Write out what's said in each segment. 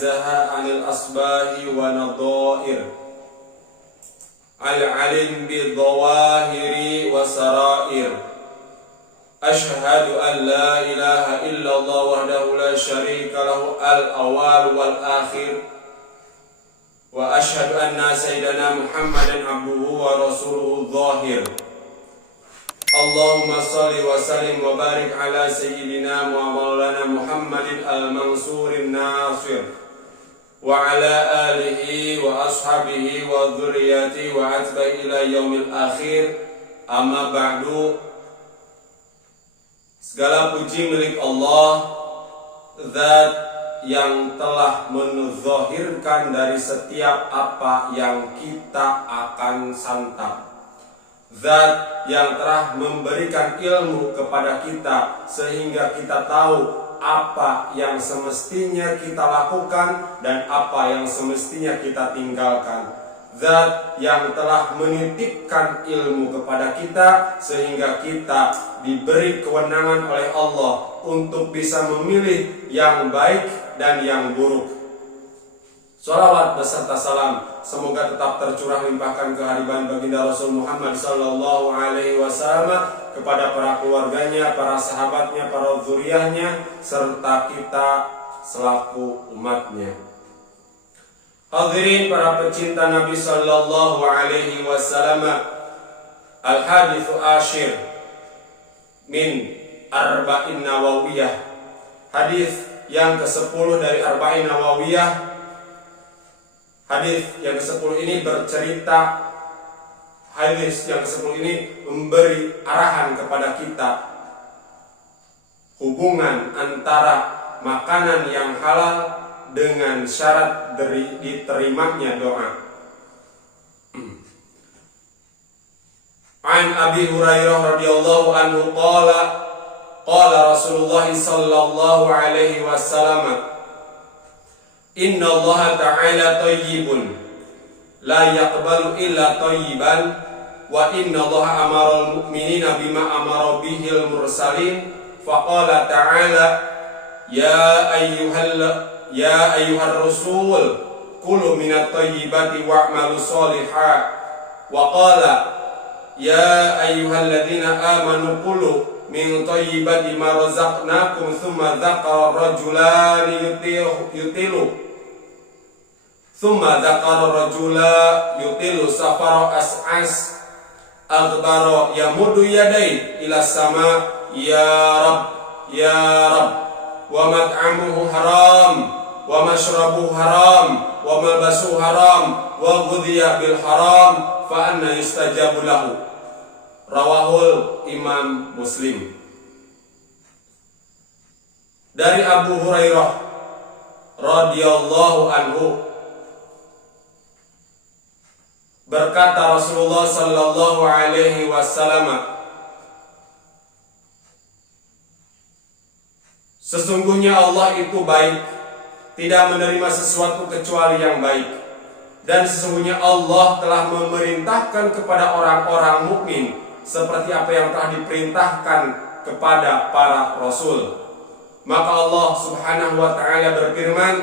tanazzaha 'anil asbahi wa nadha'ir, al-'alim bidh-dhawahiri wa sarair. Ashhadu an la ilaha illallah wahdahu la syarika lahu al-awwal wal akhir. Wa ashhadu anna sayyidana Muhammadan abduhu wa rasuluhu adh-dhahir. Allahumma salli wa sallim wa barik ala sayyidina wa maulana Muhammadin al-mansurin nasir wa ala alihi wa ashabihi wa dhurriyyati wa atba'i ila yaumil akhir. Amma ba'du. Segala puji milik Allah, Zat yang telah menzahirkan dari setiap apa yang kita akan santap, Zat yang telah memberikan ilmu kepada kita sehingga kita tahu apa yang semestinya kita lakukan dan apa yang semestinya kita tinggalkan. Zat yang telah menitipkan ilmu kepada kita sehingga kita diberi kewenangan oleh Allah untuk bisa memilih yang baik dan yang buruk. Salawat beserta salam semoga tetap tercurah limpahkan kehadiran baginda Rasul Muhammad sallallahu alaihi wasallam kepada para keluarganya, para sahabatnya, para zuriyahnya, serta kita selaku umatnya. Hadirin para pecinta Nabi sallallahu alaihi wasallam, al-haditsu asyir min Arba'in Nawawiyah. Hadis yang ke-10 dari Arba'in Nawawiyah. Hadis yang ke-10 ini bercerita, hadis yang ke-10 ini memberi arahan kepada kita hubungan antara makanan yang halal dengan syarat diterimanya doa. An Abi Hurairah radhiyallahu anhu qala Rasulullah sallallahu alaihi wasallam, Inna Allah ta'ala tayyibun la yaqbalu illa tayyiban wa inna Allah amara al-mu'minina bima amara bihil mursalin faqala ta'ala ya ayyuhar rasul kulu minat tayyibati wa'malu salihah wa qala ya ayyuhalladzina amanu kulu min tayyibati ma razaqnakum thumma dzakara rajulani yutilu safara as'as aghbara yamudu yadai ila sama ya rab wa mat'amuhu haram wa mashrabuhu haram wa malbasuhu haram wa ghudhiya bil haram fa anna yustajabu lahu. Rawahul Imam Muslim. Dari Abu Hurairah radhiyallahu anhu berkata Rasulullah sallallahu alaihi wasallam, sesungguhnya Allah itu baik, tidak menerima sesuatu kecuali yang baik, dan sesungguhnya Allah telah memerintahkan kepada orang-orang mukmin seperti apa yang telah diperintahkan kepada para rasul. Maka Allah subhanahu wa ta'ala berfirman,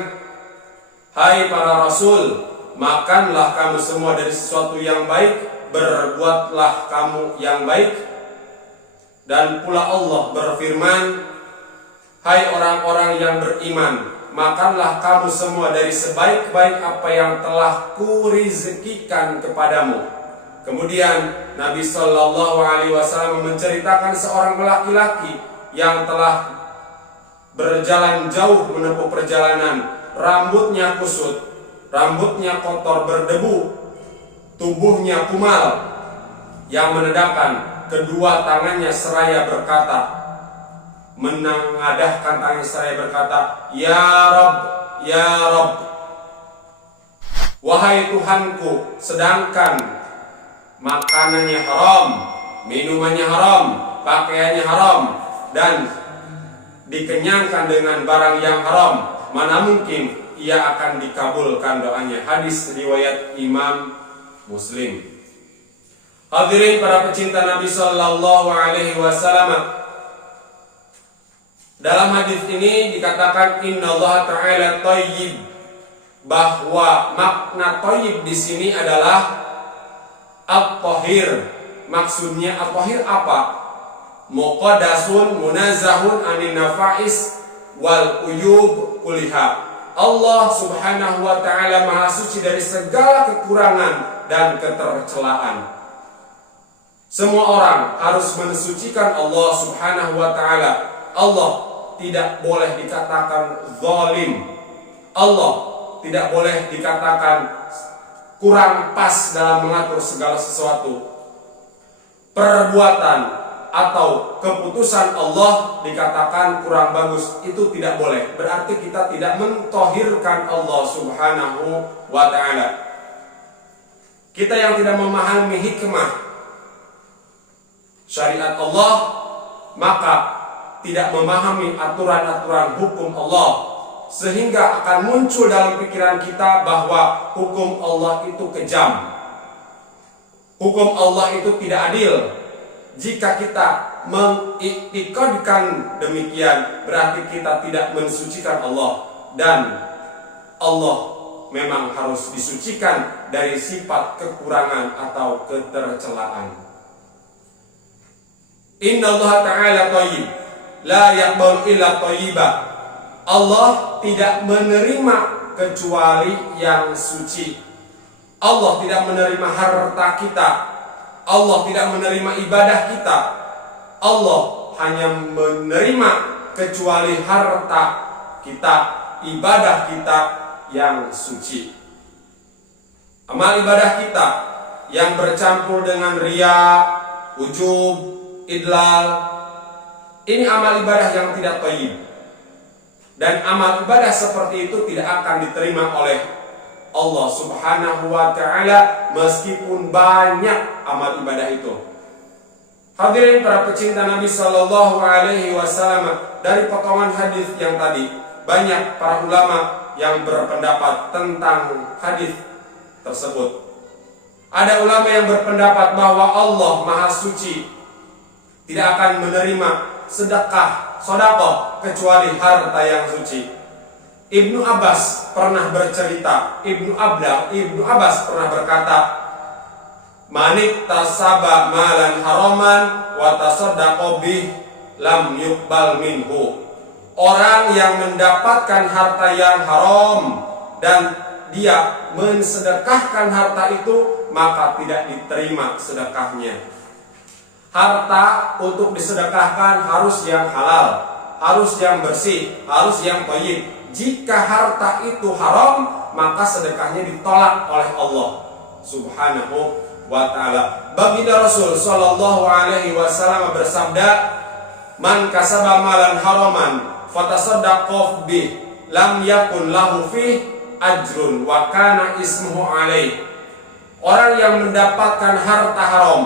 hai para rasul, makanlah kamu semua dari sesuatu yang baik, berbuatlah kamu yang baik. Dan pula Allah berfirman, hai orang-orang yang beriman, makanlah kamu semua dari sebaik-baik apa yang telah kurizkikan kepadamu. Kemudian Nabi sallallahu alaihi wasallam menceritakan seorang laki-laki yang telah berjalan jauh menempuh perjalanan, rambutnya kusut, rambutnya kotor berdebu, tubuhnya kumal, yang menedahkan kedua tangannya seraya berkata, menengadahkan tangannya seraya berkata, ya Rabb, wahai Tuhanku, sedangkan makanannya haram, minumannya haram, pakaiannya haram, dan dikenyangkan dengan barang yang haram, mana mungkin ia akan dikabulkan doanya. Hadis riwayat Imam Muslim. Hadirin para pecinta Nabi sallallahu alaihi wasallam, dalam hadis ini dikatakan innallaha ta'ala thayyib, bahwa makna thayyib di sini adalah at-thahir. Maksudnya at-thahir apa? Muqaddasun munazzahun anin nafais wal uyub kuliha. Allah Subhanahu wa ta'ala maha suci dari segala kekurangan dan ketercelaan. Semua orang harus mensucikan Allah Subhanahu wa ta'ala. Allah tidak boleh dikatakan zalim. Allah tidak boleh dikatakan kurang pas dalam mengatur segala sesuatu. Perbuatan atau keputusan Allah dikatakan kurang bagus, itu tidak boleh. Berarti kita tidak mentohirkan Allah Subhanahu wa ta'ala. Kita yang tidak memahami hikmah syariat Allah, maka tidak memahami aturan-aturan hukum Allah, sehingga akan muncul dalam pikiran kita bahwa hukum Allah itu kejam, hukum Allah itu tidak adil. Jika kita mengiktikadkan demikian, berarti kita tidak mensucikan Allah, dan Allah memang harus disucikan dari sifat kekurangan atau ketercelaan. Innallaha ta'ala thayyib, la yaqbalu illa thayyiba. Allah tidak menerima kecuali yang suci. Allah tidak menerima harta kita. Allah tidak menerima ibadah kita. Allah hanya menerima kecuali harta kita, ibadah kita yang suci. Amal ibadah kita yang bercampur dengan riya, ujub, idlal, ini amal ibadah yang tidak thayyib. Dan amal ibadah seperti itu tidak akan diterima oleh Allah Subhanahu wa ta'ala meskipun banyak amal ibadah itu. Hadirin para pecinta Nabi sallallahu alaihi wasallam, dari potongan hadis yang tadi banyak para ulama yang berpendapat tentang hadis tersebut. Ada ulama yang berpendapat bahwa Allah Maha Suci tidak akan menerima sedekah, sedekah kecuali harta yang suci. Ibnu Abbas pernah bercerita, Ibnu Abbas pernah berkata, "Manik tasaba malan haraman wa tasaddaqa bih lam yuqbal minhu." Orang yang mendapatkan harta yang haram dan dia mensedekahkan harta itu, maka tidak diterima sedekahnya. Harta untuk disedekahkan harus yang halal, harus yang bersih, harus yang thayyib. Jika harta itu haram, maka sedekahnya ditolak oleh Allah Subhanahu wa ta'ala. Baginda Rasul sallallahu alaihi wasallam bersabda, "Man kasaba malan haraman fatasaddaqa bih lam yakun lahu fih ajrun wa kana ismuhu alaih." Orang yang mendapatkan harta haram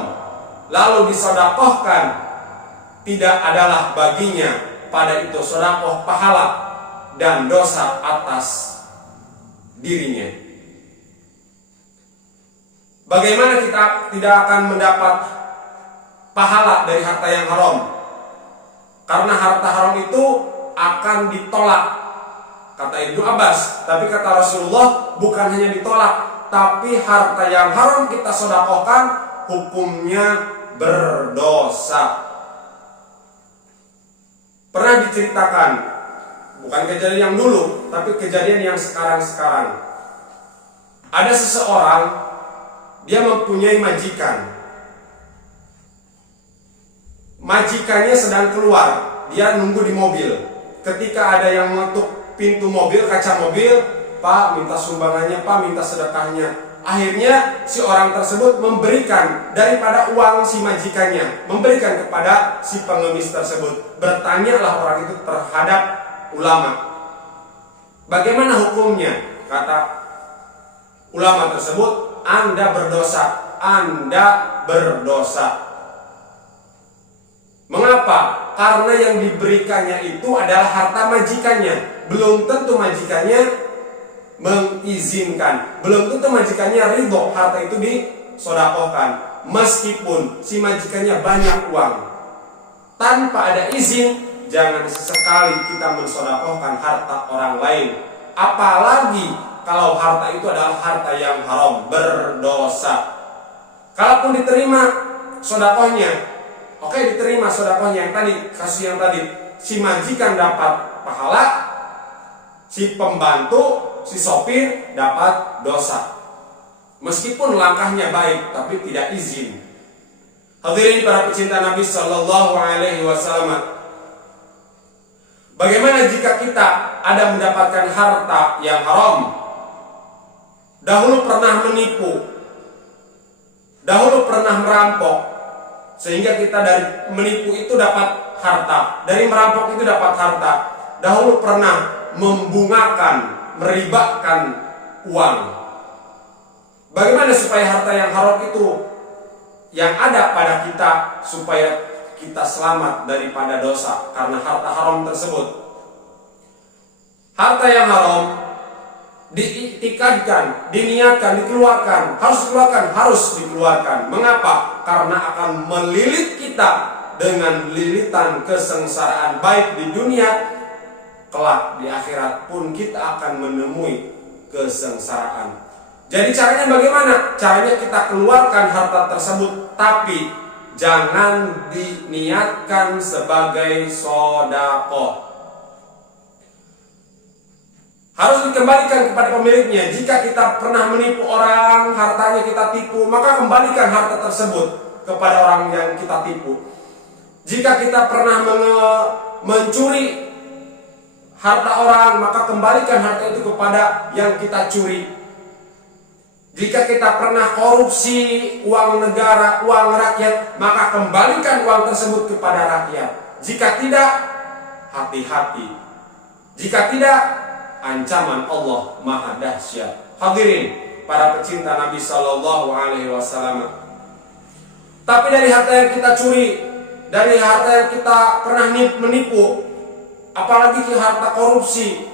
lalu disedekahkan, tidak adalah baginya pada itu sedekah pahala dan dosa atas dirinya. Bagaimana kita tidak akan mendapat pahala dari harta yang haram? Karena harta haram itu akan ditolak, kata Ibnu Abbas. Tapi kata Rasulullah, bukan hanya ditolak, tapi harta yang haram kita sedekahkan hukumnya berdosa. Pernah diceritakan, bukan kejadian yang dulu, tapi kejadian yang sekarang-sekarang. Ada seseorang, dia mempunyai majikan. Majikannya sedang keluar, dia nunggu di mobil. Ketika ada yang mengetuk pintu mobil, kaca mobil, "Pak, minta sumbangannya, Pak, minta sedekahnya." Akhirnya si orang tersebut memberikan daripada uang si majikannya, memberikan kepada si pengemis tersebut. Bertanyalah orang itu terhadap ulama, "Bagaimana hukumnya?" Kata ulama tersebut, "Anda berdosa, Anda berdosa." Mengapa? Karena yang diberikannya itu adalah harta majikannya. Belum tentu majikannya mengizinkan, belum tentu majikannya ridho harta itu disedekahkan. Meskipun si majikannya banyak uang, tanpa ada izin, jangan sesekali kita mensedekahkan harta orang lain. Apalagi kalau harta itu adalah harta yang haram, berdosa. Kalaupun diterima sodakohnya, oke, diterima sodakohnya yang tadi, kasus yang tadi, si majikan dapat pahala, si pembantu, si sopir dapat dosa. Meskipun langkahnya baik, tapi tidak izin. Hadirin para pecinta Nabi Sallallahu Alaihi Wasallam, bagaimana jika kita ada mendapatkan harta yang haram? Dahulu pernah menipu, dahulu pernah merampok, sehingga kita dari menipu itu dapat harta, dari merampok itu dapat harta. Dahulu pernah membungakan, meribakan uang. Bagaimana supaya harta yang haram itu yang ada pada kita, supaya kita selamat daripada dosa karena harta haram tersebut? Harta yang haram diiktikadkan, diniatkan, dikeluarkan, harus dikeluarkan. Mengapa? Karena akan melilit kita dengan lilitan kesengsaraan, baik di dunia, kelak di akhirat pun kita akan menemui kesengsaraan. Jadi caranya bagaimana? Caranya kita keluarkan harta tersebut, tapi jangan diniatkan sebagai sedekah. Harus dikembalikan kepada pemiliknya. Jika kita pernah menipu orang, hartanya kita tipu, maka kembalikan harta tersebut kepada orang yang kita tipu. Jika kita pernah mencuri harta orang, maka kembalikan harta itu kepada yang kita curi. Jika kita pernah korupsi uang negara, uang rakyat, maka kembalikan uang tersebut kepada rakyat. Jika tidak, hati-hati. Jika tidak, ancaman Allah maha dahsyat. Hadirin para pecinta Nabi Sallallahu Alaihi Wasallam, tapi dari harta yang kita curi, dari harta yang kita pernah menipu, apalagi harta korupsi,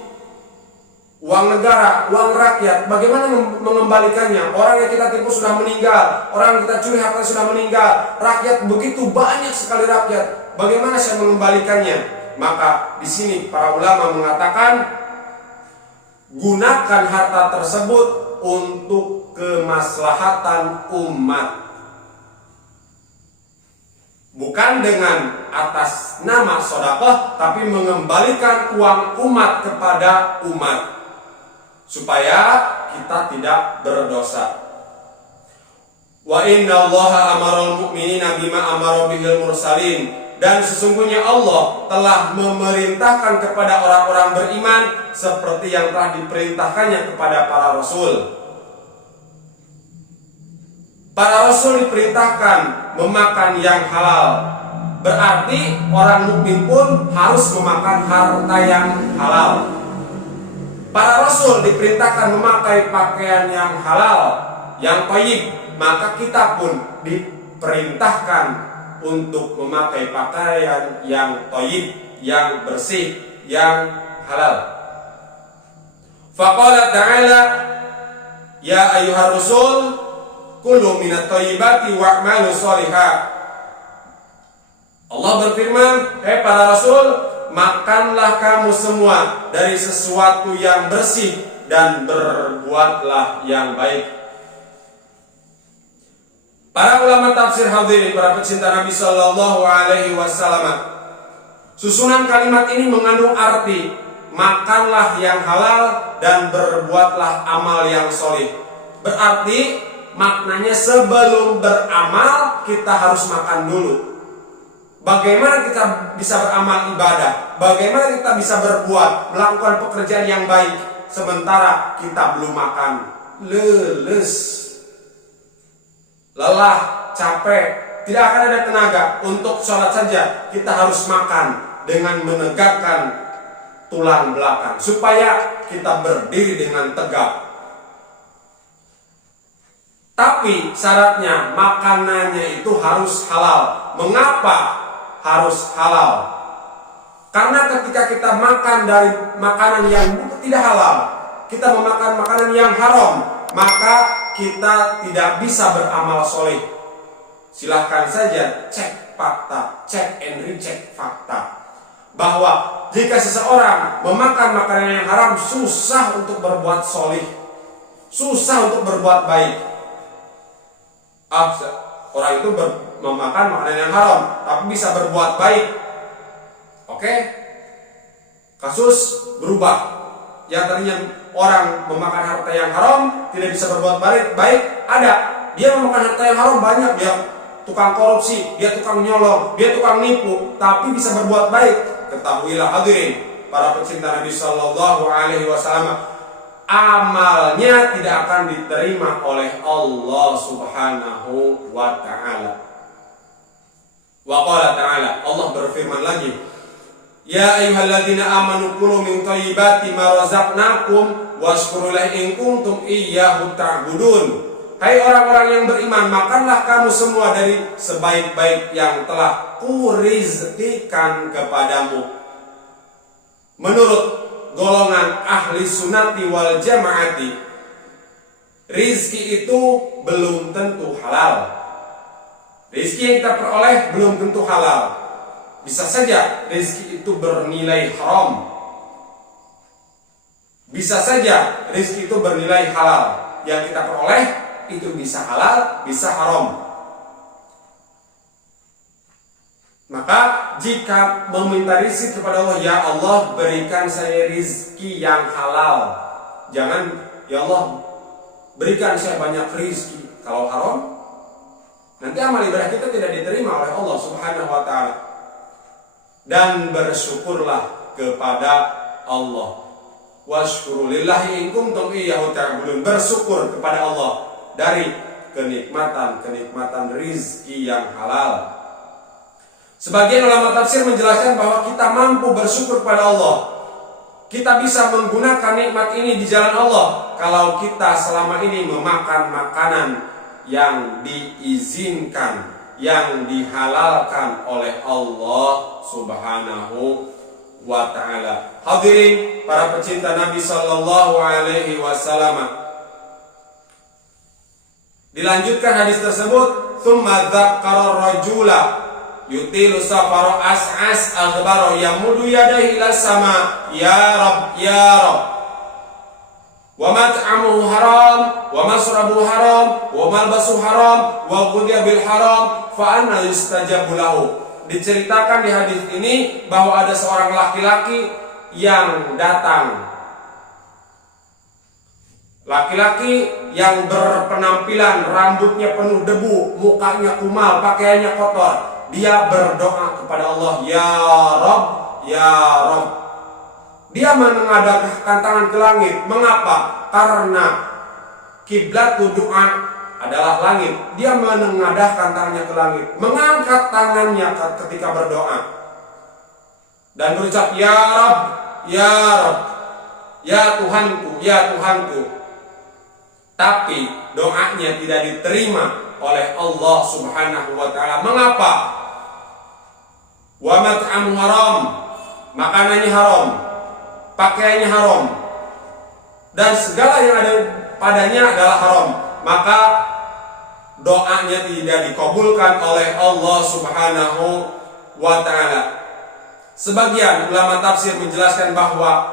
uang negara, uang rakyat, bagaimana mengembalikannya? Orang yang kita tipu sudah meninggal, orang yang kita curi harta sudah meninggal, rakyat begitu banyak sekali rakyat. Bagaimana saya mengembalikannya? Maka di sini para ulama mengatakan, gunakan harta tersebut untuk kemaslahatan umat, bukan dengan atas nama sedekah, tapi mengembalikan uang umat kepada umat, supaya kita tidak berdosa. Wa inna Allaha amaral mu'minina bima amara bihil mursalin. Dan sesungguhnya Allah telah memerintahkan kepada orang-orang beriman seperti yang telah diperintahkannya kepada para rasul. Para rasul diperintahkan memakan yang halal. Berarti orang mukmin pun harus memakan harta yang halal. Para rasul diperintahkan memakai pakaian yang halal, yang thayyib, maka kita pun diperintahkan untuk memakai pakaian yang thayyib, yang bersih, yang halal. Faqala ta'ala, ya ayyuhar rasul kulu minat thayyibati wa'malu sholihah. Allah berfirman, hai para rasul, makanlah kamu semua dari sesuatu yang bersih dan berbuatlah yang baik. Para ulama tafsir, hadirin para pecinta Nabi Sallallahu Alaihi Wasallam, susunan kalimat ini mengandung arti makanlah yang halal dan berbuatlah amal yang solih. Berarti maknanya sebelum beramal kita harus makan dulu. Bagaimana kita bisa beramal ibadah? Bagaimana kita bisa berbuat, melakukan pekerjaan yang baik sementara kita belum makan? Lelah, capek, tidak akan ada tenaga untuk sholat saja. Kita harus makan dengan menegakkan tulang belakang supaya kita berdiri dengan tegak. Tapi syaratnya makanannya itu harus halal. Mengapa harus halal? Karena ketika kita makan dari makanan yang tidak halal, kita memakan makanan yang haram, maka kita tidak bisa beramal soleh. Silahkan saja cek fakta, cek and recheck fakta, bahwa jika seseorang memakan makanan yang haram, susah untuk berbuat soleh. susah untuk berbuat baik. Orang itu memakan makanan yang haram, tapi bisa berbuat baik. Oke? Kasus berubah. Yang tadinya orang memakan harta yang haram tidak bisa berbuat baik, ada. Dia memakan harta yang haram banyak, dia tukang korupsi, dia tukang nyolong, dia tukang nipu, tapi bisa berbuat baik. Ketahuilah hadirin, para pecinta Nabi Sallallahu Alaihi Wasallam, amalnya tidak akan diterima oleh Allah Subhanahu wa Ta'ala. Wa qala ta'ala, Allah berfirman lagi, ya ayyuhalladzina amanu kulu min thayyibati ma razaqnakum washkuru lahu in kuntum iyyahu ta'budun. Hai orang-orang yang beriman, makanlah kamu semua dari sebaik-baik yang telah kurizkikan kepadamu. Menurut golongan ahli sunnati wal jamaati, rizki itu belum tentu halal. Rizki yang kita peroleh belum tentu halal. Bisa saja rizki itu bernilai haram. Bisa saja rizki itu bernilai halal. Yang kita peroleh itu bisa halal, bisa haram. Maka jika meminta rizki kepada Allah, ya Allah berikan saya rizki yang halal. Jangan, ya Allah berikan saya banyak rizki. Kalau haram, nanti amal ibadah kita tidak diterima oleh Allah Subhanahu wa Ta'ala. Dan bersyukurlah kepada Allah. Washkuru lillahi in kuntum iyyahu ta'budun. Bersyukur kepada Allah dari kenikmatan rizki yang halal. Sebagian ulama tafsir menjelaskan bahwa kita mampu bersyukur kepada Allah. Kita bisa menggunakan nikmat ini di jalan Allah kalau kita selama ini memakan makanan yang diizinkan, yang dihalalkan oleh Allah Subhanahu wa Ta'ala. Hadirin para pecinta Nabi Sallallahu Alaihi Wasallam, dilanjutkan hadis tersebut, thumma dzakkara rajula yutilu safara as'as aghbara yamudu yadayhi ila sama ya rab ya rab wa mat'amuhu haram wa masrabuhu haram wa malbasuhu haram wa ghudhiya bil haram fa anna yustajabu lahu. Diceritakan di hadis ini bahwa ada seorang laki-laki yang datang, laki-laki yang berpenampilan rambutnya penuh debu, mukanya kumal, pakaiannya kotor. Dia berdoa kepada Allah, ya Rabb, ya Rabb. Dia menengadahkan tangan ke langit. Mengapa? Karena kiblat doa adalah langit. Dia menengadahkan tangannya ke langit, mengangkat tangannya ketika berdoa dan berucap, ya Rabb, ya Rabb, ya Tuhanku, ya Tuhanku. Tapi doanya tidak diterima oleh Allah Subhanahu wa Ta'ala. Mengapa? Wa mat'amu haram, makanannya haram, pakaiannya haram, dan segala yang ada padanya adalah haram. Maka doanya tidak dikabulkan oleh Allah Subhanahu wa Ta'ala. Sebagian ulama tafsir menjelaskan bahwa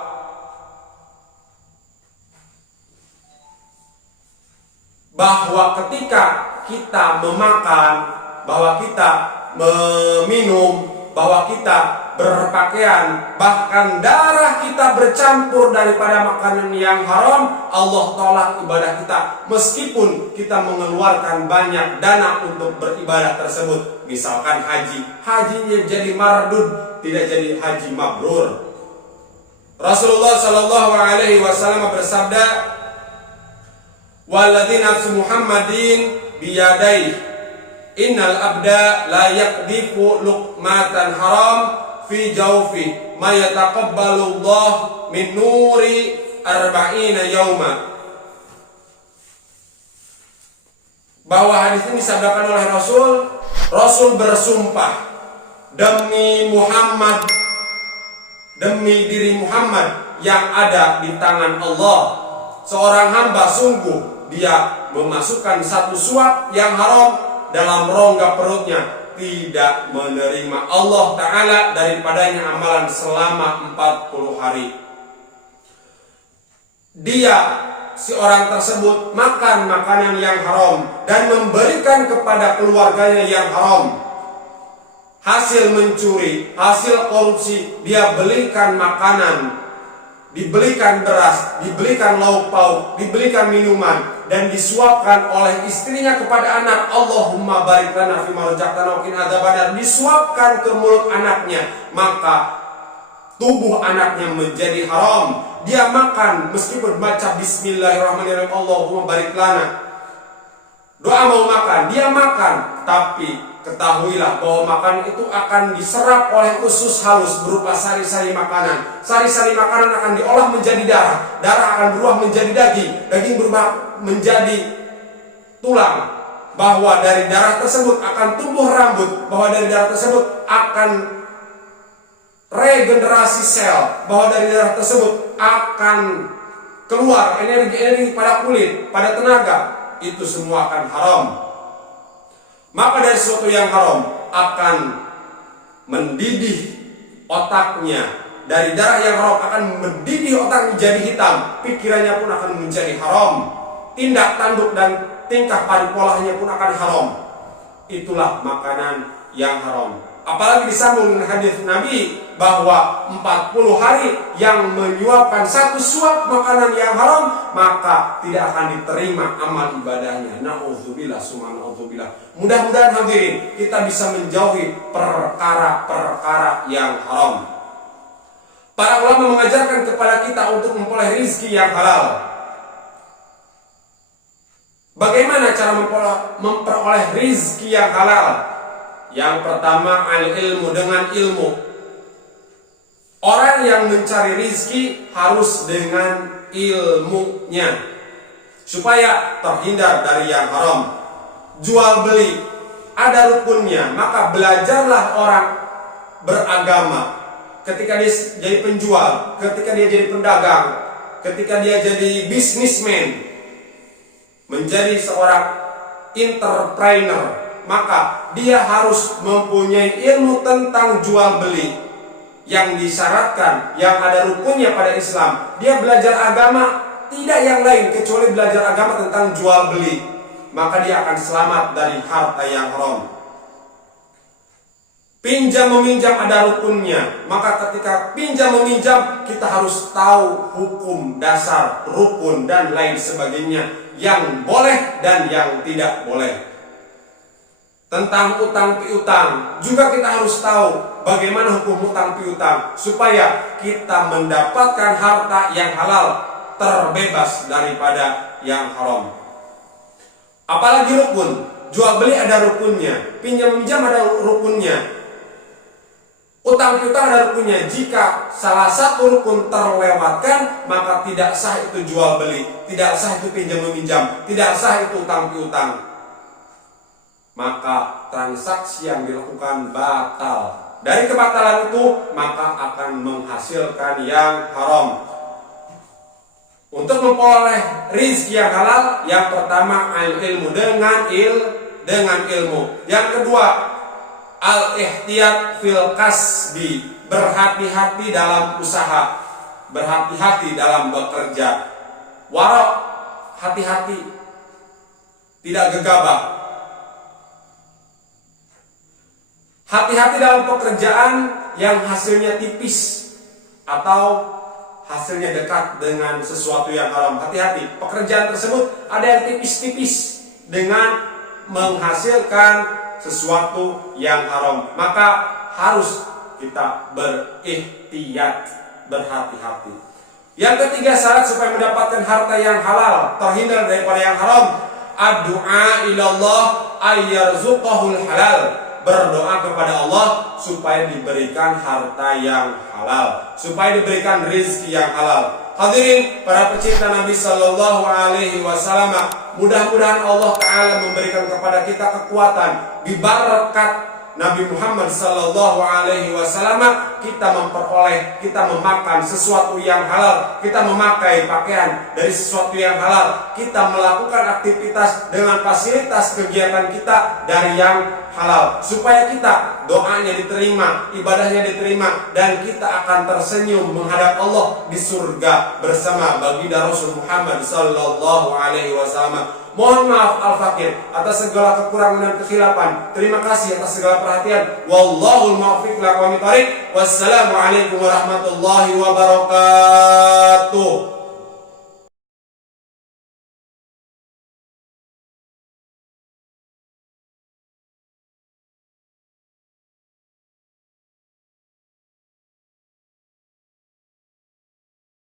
ketika kita memakan, bahwa kita meminum, bahwa kita berpakaian, bahkan darah kita bercampur daripada makanan yang haram, Allah tolak ibadah kita. Meskipun kita mengeluarkan banyak dana untuk beribadah tersebut. Misalkan hajinya jadi mardud, tidak jadi haji mabrur. Rasulullah Sallallahu Alaihi Wasallam bersabda, "Walladzi nafsu Muhammadin biyadaihi, innal abda la yaqdifu luqmatan haram fi jawfi ma yataqabbalu Allah min nuri arba'ina yauma." Bahwa hadis ini disabdakan oleh Rasul bersumpah, demi Muhammad, demi diri Muhammad yang ada di tangan Allah, seorang hamba sungguh dia memasukkan satu suap yang haram dalam rongga perutnya, tidak menerima Allah Ta'ala daripadanya amalan selama 40 hari. Dia si orang tersebut makan makanan yang haram dan memberikan kepada keluarganya yang haram, hasil mencuri, hasil korupsi, dia belikan makanan, dibelikan beras, dibelikan lauk pauk, dibelikan minuman, dan disuapkan oleh istrinya kepada anak. Allahumma barik lana fima razaqtana wa qina adzabannar. Disuapkan ke mulut anaknya, maka tubuh anaknya menjadi haram. Dia makan meskipun baca bismillahirrahmanirrahim, Allahumma barik lana, doa mau makan, dia makan, tapi ketahuilah bahwa makanan itu akan diserap oleh usus halus berupa sari-sari makanan. Sari-sari makanan akan diolah menjadi darah, darah akan berubah menjadi daging, daging berubah menjadi tulang, bahwa dari darah tersebut akan tumbuh rambut, bahwa dari darah tersebut akan regenerasi sel, bahwa dari darah tersebut akan keluar energi-energi pada kulit, pada tenaga. Itu semua akan haram. Maka dari sesuatu yang haram akan mendidih otaknya. Dari darah yang haram akan mendidih otak menjadi hitam. Pikirannya pun akan menjadi haram. Tindak tanduk dan tingkah polanya pun akan haram. Itulah makanan yang haram. Apalagi disambung dengan hadis Nabi bahwa 40 hari yang menyuapkan satu suap makanan yang haram, maka tidak akan diterima amal ibadahnya. Na'udzubillah, summa na'udzubillah. Mudah-mudahan hadirin kita bisa menjauhi perkara-perkara yang haram. Para ulama mengajarkan kepada kita untuk memperoleh rizki yang halal. Bagaimana cara memperoleh rizki yang halal? Yang pertama, al-ilmu, dengan ilmu. Orang yang mencari rizki harus dengan ilmunya, supaya terhindar dari yang haram. Jual beli ada rukunnya, maka belajarlah orang beragama. Ketika dia jadi penjual, ketika dia jadi pedagang, ketika dia jadi bisnismen, menjadi seorang entrepreneur, maka dia harus mempunyai ilmu tentang jual beli yang disyaratkan, yang ada rukunnya pada Islam. Dia belajar agama, tidak yang lain kecuali belajar agama tentang jual beli, maka dia akan selamat dari harta yang haram. Pinjam meminjam ada rukunnya, maka ketika pinjam meminjam kita harus tahu hukum dasar rukun dan lain sebagainya, yang boleh dan yang tidak boleh. Tentang utang piutang juga kita harus tahu bagaimana hukum utang piutang, supaya kita mendapatkan harta yang halal, terbebas daripada yang haram. Apalagi rukun, jual beli ada rukunnya, pinjam meminjam ada rukunnya, utang piutang ada rukunnya. Jika salah satu rukun terlewatkan, maka tidak sah itu jual beli, tidak sah itu pinjam meminjam, tidak sah itu utang piutang. Maka transaksi yang dilakukan batal. Dari kebatalan itu maka akan menghasilkan yang haram. Untuk memperoleh rizki yang halal, yang pertama al-ilmu, dengan ilmu. Yang kedua, al-ihtiyat fil kasbi, berhati-hati dalam usaha, berhati-hati dalam bekerja. Warok, hati-hati, tidak gegabah. Hati-hati dalam pekerjaan yang hasilnya tipis atau hasilnya dekat dengan sesuatu yang haram. Hati-hati, pekerjaan tersebut ada yang tipis-tipis dengan menghasilkan sesuatu yang haram. Maka harus kita berihtiyat, berhati-hati. Yang ketiga, syarat supaya mendapatkan harta yang halal, terhindar daripada yang haram, ad-du'a ilallah ayyarzuqahul halal. Berdoa kepada Allah supaya diberikan harta yang halal, supaya diberikan rezeki yang halal. Hadirin para pecinta Nabi Sallallahu Alaihi Wasallam, mudah-mudahan Allah Taala memberikan kepada kita kekuatan bibarakat Nabi Muhammad Sallallahu Alaihi Wasallam. Kita memperoleh, kita memakan sesuatu yang halal, kita memakai pakaian dari sesuatu yang halal, kita melakukan aktivitas dengan fasilitas kegiatan kita dari yang halal, supaya kita doanya diterima, ibadahnya diterima, dan kita akan tersenyum menghadap Allah di surga bersama baginda Rasul Muhammad sallallahu alaihi wasallam. Mohon maaf al-fakir atas segala kekurangan dan kekhilafan. Terima kasih atas segala perhatian. Wallahul muwaffiq ila aqwamit thoriq. Wassalamualaikum warahmatullahi wabarakatuh.